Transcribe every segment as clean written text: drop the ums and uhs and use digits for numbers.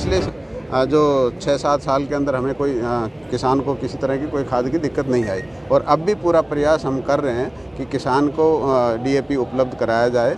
पिछले जो 6-7 साल के अंदर हमें कोई किसान को किसी तरह की कोई खाद की दिक्कत नहीं आई और अब भी पूरा प्रयास हम कर रहे हैं कि किसान को डीएपी उपलब्ध कराया जाए।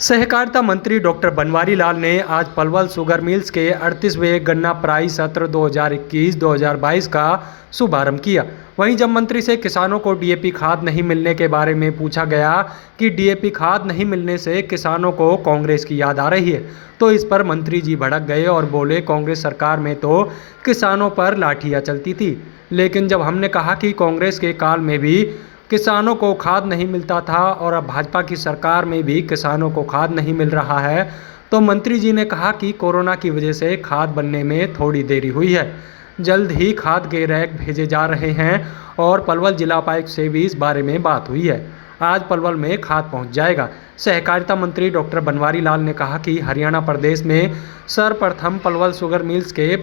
सहकारिता मंत्री डॉक्टर बनवारी लाल ने आज पलवल शुगर मिल्स के 38वें गन्ना प्राइस सत्र 2021-2022 का शुभारंभ किया। वहीं जब मंत्री से किसानों को डीएपी खाद नहीं मिलने के बारे में पूछा गया कि डीएपी खाद नहीं मिलने से किसानों को कांग्रेस की याद आ रही है, तो इस पर मंत्री जी भड़क गए और बोले, कांग्रेस सरकार में तो किसानों पर लाठियां चलती थी, लेकिन जब हमने कहा कि कांग्रेस के काल में भी किसानों को खाद नहीं मिलता था और अब भाजपा की सरकार में भी किसानों को खाद नहीं मिल रहा है, तो मंत्री जी ने कहा कि कोरोना की वजह से खाद बनने में थोड़ी देरी हुई है, जल्द ही खाद के रैक भेजे जा रहे हैं और पलवल जिला उपायुक्त से भी इस बारे में बात हुई है। आज पलवल में खाद पहुंच जाएगा। सहकारिता मंत्री डॉक्टर बनवारी लाल ने कहा कि हरियाणा प्रदेश में सर्वप्रथम पलवल शुगर मिल्स के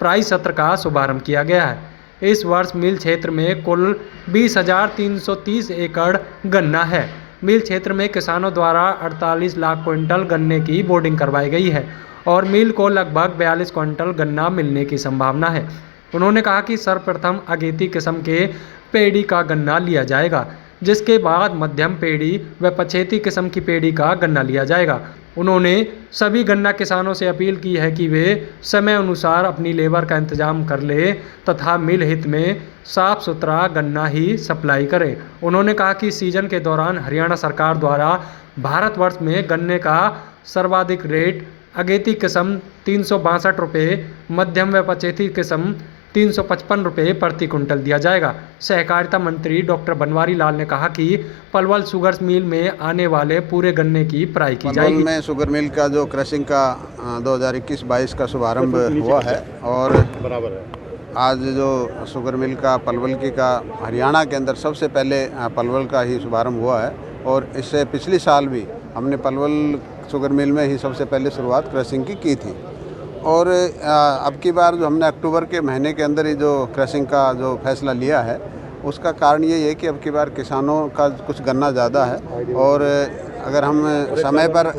प्राइस सत्र का शुभारंभ किया गया है। इस वर्ष मिल क्षेत्र में कुल 20,330 एकड़ गन्ना है। मिल क्षेत्र में किसानों द्वारा 48 लाख क्विंटल गन्ने की बोर्डिंग करवाई गई है और मिल को लगभग 42 क्विंटल गन्ना मिलने की संभावना है। उन्होंने कहा कि सर्वप्रथम अगेती किस्म के पेड़ी का गन्ना लिया जाएगा, जिसके बाद मध्यम पेड़ी व पछेती किस्म की पेड़ी का गन्ना लिया जाएगा। उन्होंने सभी गन्ना किसानों से अपील की है कि वे समय अनुसार अपनी लेबर का इंतजाम कर ले तथा मिल हित में साफ सुथरा गन्ना ही सप्लाई करें। उन्होंने कहा कि सीजन के दौरान हरियाणा सरकार द्वारा भारतवर्ष में गन्ने का सर्वाधिक रेट अगेती किस्म 362 रुपये, मध्यम व पछेती किस्म 355 रुपये प्रति कुंटल दिया जाएगा। सहकारिता मंत्री डॉक्टर बनवारी लाल ने कहा कि पलवल शुगर मिल में आने वाले पूरे गन्ने की प्राई की जाएगी। पलवल में शुगर मिल का जो क्रशिंग का 2021-22 का शुभारंभ हुआ है और आज जो शुगर मिल का पलवल की का हरियाणा के अंदर सबसे पहले पलवल का ही शुभारंभ हुआ है और इससे पिछले साल भी हमने पलवल शुगर मिल में ही सबसे पहले शुरुआत क्रशिंग की थी और अब की बार जो हमने अक्टूबर के महीने के अंदर ही जो क्रशिंग का जो फैसला लिया है उसका कारण ये है कि अब की बार किसानों का कुछ गन्ना ज़्यादा है और अगर हम समय पर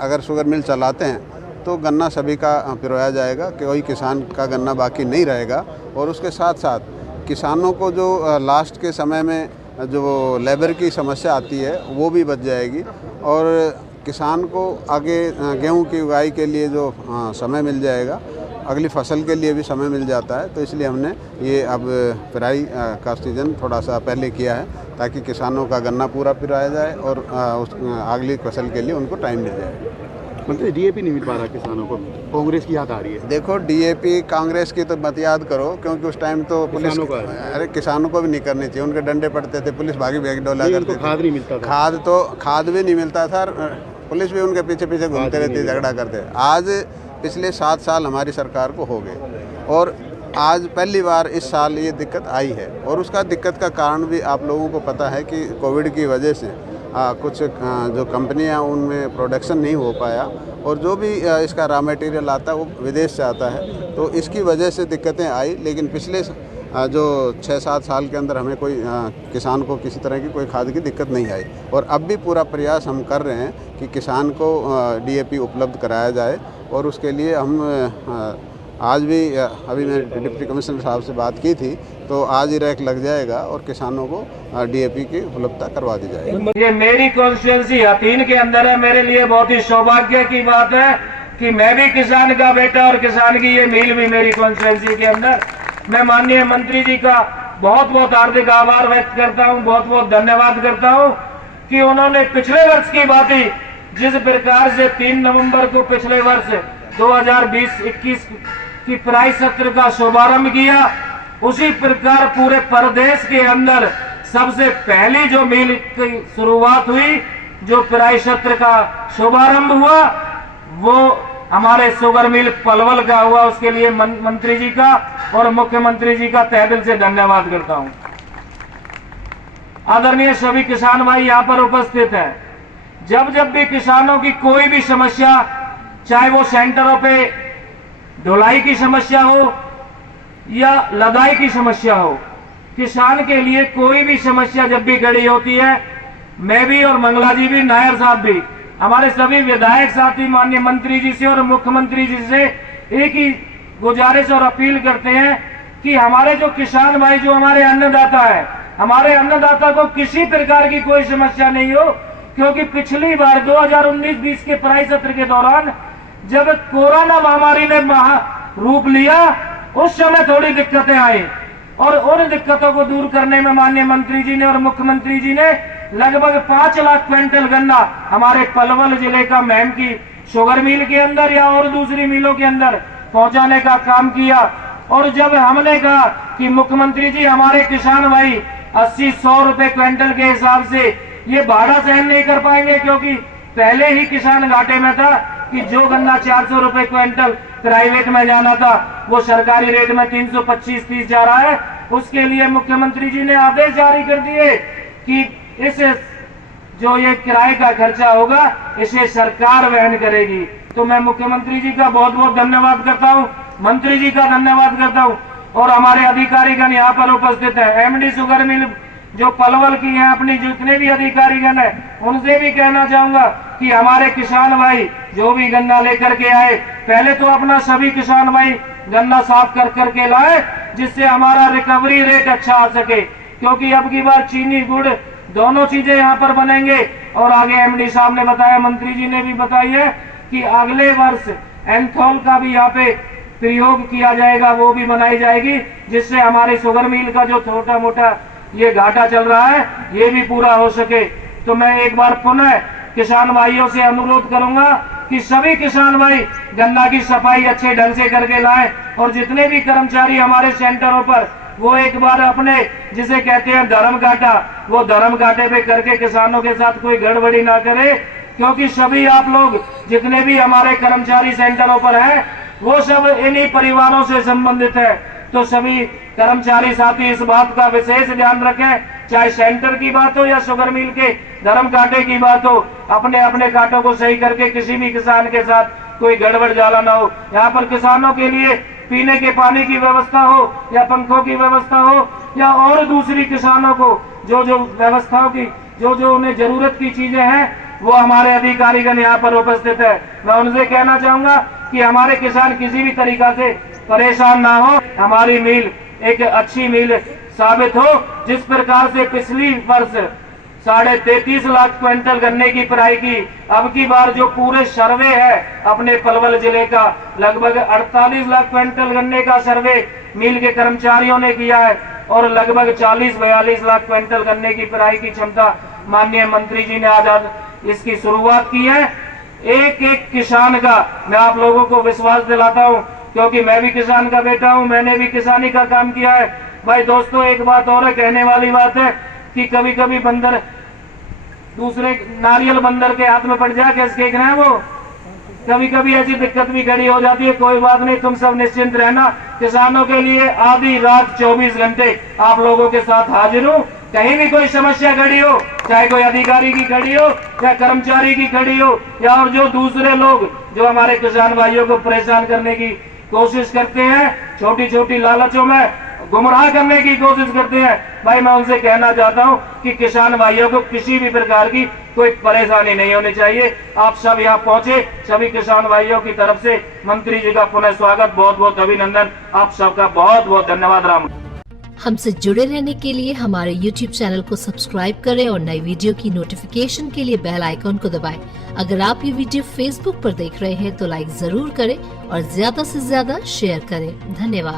अगर शुगर मिल चलाते हैं तो गन्ना सभी का पिरोया जाएगा, कोई किसान का गन्ना बाकी नहीं रहेगा और उसके साथ साथ किसानों को जो लास्ट के समय में जो लेबर की समस्या आती है वो भी बच जाएगी और किसान को आगे गेहूं की उगाई के लिए जो समय मिल जाएगा, अगली फसल के लिए भी समय मिल जाता है। तो इसलिए हमने ये अब पिराई का सीज़न थोड़ा सा पहले किया है ताकि किसानों का गन्ना पूरा पिराया जाए और उस अगली फसल के लिए उनको टाइम मिल जाए। मतलब डीएपी नहीं मिल पा रहा किसानों को, कांग्रेस की याद आ रही है। देखो डीएपी कांग्रेस की तो मत याद करो, क्योंकि उस टाइम तो पुलिस किसानों को भी नहीं करनी चाहिए, उनके डंडे पड़ते थे, पुलिस भागी भागी डोला करती थी, खाद नहीं मिलता था, खाद भी नहीं मिलता था, पुलिस भी उनके पीछे पीछे घूमते रहते, झगड़ा करते। आज पिछले 7 साल हमारी सरकार को हो गए और आज पहली बार इस साल ये दिक्कत आई है और उसका दिक्कत का कारण भी आप लोगों को पता है कि कोविड की वजह से कुछ जो कंपनियां उनमें प्रोडक्शन नहीं हो पाया और जो भी इसका रॉ मटेरियल आता है वो विदेश से आता है, तो इसकी वजह से दिक्कतें आई। लेकिन पिछले जो 6-7 साल के अंदर हमें कोई किसान को किसी तरह की कोई खाद की दिक्कत नहीं आई और अब भी पूरा प्रयास हम कर रहे हैं कि किसान को डीएपी उपलब्ध कराया जाए और उसके लिए हम आज भी अभी मैं डिप्टी कमिश्नर साहब से बात की थी तो आज ही रैक लग जाएगा और किसानों को डीएपी की उपलब्धता करवा दी जाएगी। ये मेरी कॉन्स्टिट्यूंसी हथीन के अंदर है, मेरे लिए बहुत ही सौभाग्य की बात है कि मैं भी किसान का बेटा और किसान की ये मिल भी मेरी कॉन्स्टिट्यूंसी के अंदर। मैं माननीय मंत्री जी का बहुत बहुत हार्दिक आभार व्यक्त करता हूँ, बहुत बहुत धन्यवाद करता हूँ कि उन्होंने पिछले वर्ष की बात ही जिस प्रकार से 3 नवंबर को पिछले वर्ष 2020-21 की प्राइस सत्र का शुभारंभ किया, उसी प्रकार पूरे प्रदेश के अंदर सबसे पहली जो मिल की शुरुआत हुई, जो प्राइस सत्र का शुभारंभ हुआ, वो हमारे शुगर मिल पलवल का हुआ। उसके लिए मंत्री जी का और मुख्यमंत्री जी का तहे दिल से धन्यवाद करता हूं। आदरणीय सभी किसान भाई यहाँ पर उपस्थित हैं। जब जब भी किसानों की कोई भी समस्या, चाहे वो सेंटरों पे ढुलाई की समस्या हो या लदाई की समस्या हो, किसान के लिए कोई भी समस्या जब भी खड़ी होती है, मैं भी और मंगला जी भी, नायर साहब भी, हमारे सभी विधायक साथी माननीय मंत्री जी से और मुख्यमंत्री जी से एक ही गुजारिश और अपील करते हैं कि हमारे जो किसान भाई, जो हमारे अन्नदाता है, हमारे अन्नदाता को किसी प्रकार की कोई समस्या नहीं हो, क्योंकि पिछली बार 2019-20 के पराई सत्र के दौरान जब कोरोना महामारी ने रूप लिया, उस समय थोड़ी दिक्कतें आई और उन दिक्कतों को दूर करने में माननीय मंत्री जी ने और मुख्यमंत्री जी ने लगभग 5 लाख क्विंटल गन्ना हमारे पलवल जिले का मैम की शुगर मिल के अंदर या और दूसरी मिलों के अंदर पहुंचाने का काम किया। और जब हमने कहा कि मुख्यमंत्री जी हमारे किसान भाई 80-100 रुपए क्विंटल के हिसाब से ये भाड़ा सहन नहीं कर पाएंगे, क्योंकि पहले ही किसान घाटे में था कि जो गन्ना 400 रुपए क्विंटल प्राइवेट में जाना था वो सरकारी रेट में 325-30 जा रहा है। उसके लिए मुख्यमंत्री जी ने आदेश जारी कर दिए कि इस जो ये किराए का खर्चा होगा इसे सरकार वहन करेगी। तो मैं मुख्यमंत्री जी का बहुत बहुत धन्यवाद करता हूँ, मंत्री जी का धन्यवाद करता हूँ और हमारे अधिकारीगण यहाँ पर उपस्थित है। एमडी शुगर मिल जो पलवल की है, अपनी जितने भी अधिकारीगण है उनसे भी कहना चाहूंगा कि हमारे किसान भाई जो भी गन्ना लेकर के आए, पहले तो अपना सभी किसान भाई गन्ना साफ कर करके लाए, जिससे हमारा रिकवरी रेट अच्छा आ सके, क्योंकि अब की बार चीनी गुड़ दोनों चीजें यहाँ पर बनेंगे। और आगे एमडी साहब ने बताया, मंत्री जी ने भी बताई है कि अगले वर्ष एंथोल का भी यहाँ पे प्रयोग किया जाएगा, वो भी बनाई जाएगी, जिससे हमारे शुगर मिल का जो छोटा मोटा ये घाटा चल रहा है ये भी पूरा हो सके। तो मैं एक बार पुनः किसान भाइयों से अनुरोध करूंगा कि सभी किसान भाई गन्ना की सफाई अच्छे ढंग से करके लाएं और जितने भी कर्मचारी हमारे सेंटरों पर वो एक बार अपने जिसे कहते हैं धर्म घाटा, वो धर्म घाटे पे करके किसानों के साथ कोई गड़बड़ी ना करे, क्योंकि सभी आप लोग जितने भी हमारे कर्मचारी सेंटरों पर हैं वो सब इन्हीं परिवारों से संबंधित है। तो सभी कर्मचारी साथी इस बात का विशेष ध्यान रखें, चाहे सेंटर की बात हो या शुगर मिल के धर्म कांटे की बात हो, अपने अपने कांटों को सही करके किसी भी किसान के साथ कोई गड़बड़ जाला ना हो। यहाँ पर किसानों के लिए पीने के पानी की व्यवस्था हो या पंखों की व्यवस्था हो या और दूसरी किसानों को जो जो व्यवस्थाओं की जो उन्हें जरूरत की चीजें हैं वो हमारे अधिकारीगण यहाँ पर उपस्थित है। मैं उनसे कहना चाहूंगा कि हमारे किसान किसी भी तरीका से परेशान ना हो, हमारी मिल एक अच्छी मिल साबित हो। जिस प्रकार से पिछली वर्ष 33.5 लाख क्विंटल गन्ने की पिराई की, अब की बार जो पूरे सर्वे है अपने पलवल जिले का लगभग 48 लाख क्विंटल गन्ने का सर्वे मिल के कर्मचारियों ने किया है और लगभग 40-42 लाख क्विंटल गन्ने की पिराई की क्षमता माननीय मंत्री जी ने आज इसकी शुरुआत की है। एक एक किसान का मैं आप लोगों को विश्वास दिलाता हूं, क्योंकि मैं भी किसान का बेटा हूं, मैंने भी किसानी का काम किया है। भाई दोस्तों, एक बात और है, कहने वाली बात है कि कभी कभी बंदर दूसरे नारियल बंदर के हाथ में पड़ जाए, कैसे देख रहे हैं वो, कभी कभी ऐसी दिक्कत भी खड़ी हो जाती है। कोई बात नहीं, तुम सब निश्चिंत रहना, किसानों के लिए आधी रात 24 घंटे आप लोगों के साथ हाजिर हूँ। कहीं भी कोई समस्या खड़ी हो, चाहे कोई अधिकारी की खड़ी हो या कर्मचारी की खड़ी हो या और जो दूसरे लोग जो हमारे किसान भाइयों को परेशान करने की कोशिश करते हैं, छोटी छोटी लालचों में गुमराह करने की कोशिश करते हैं, भाई मैं उनसे कहना चाहता हूं कि किसान भाइयों को किसी भी प्रकार की कोई परेशानी नहीं होनी चाहिए। आप सब यहाँ पहुंचे, सभी किसान भाइयों की तरफ से मंत्री जी का पुनः स्वागत, बहुत बहुत अभिनंदन, आप सबका बहुत बहुत धन्यवाद। राम। हमसे जुड़े रहने के लिए हमारे YouTube चैनल को सब्सक्राइब करें और नई वीडियो की नोटिफिकेशन के लिए बेल आइकॉन को दबाएं। अगर आप ये वीडियो Facebook पर देख रहे हैं तो लाइक जरूर करें और ज्यादा से ज्यादा शेयर करें। धन्यवाद।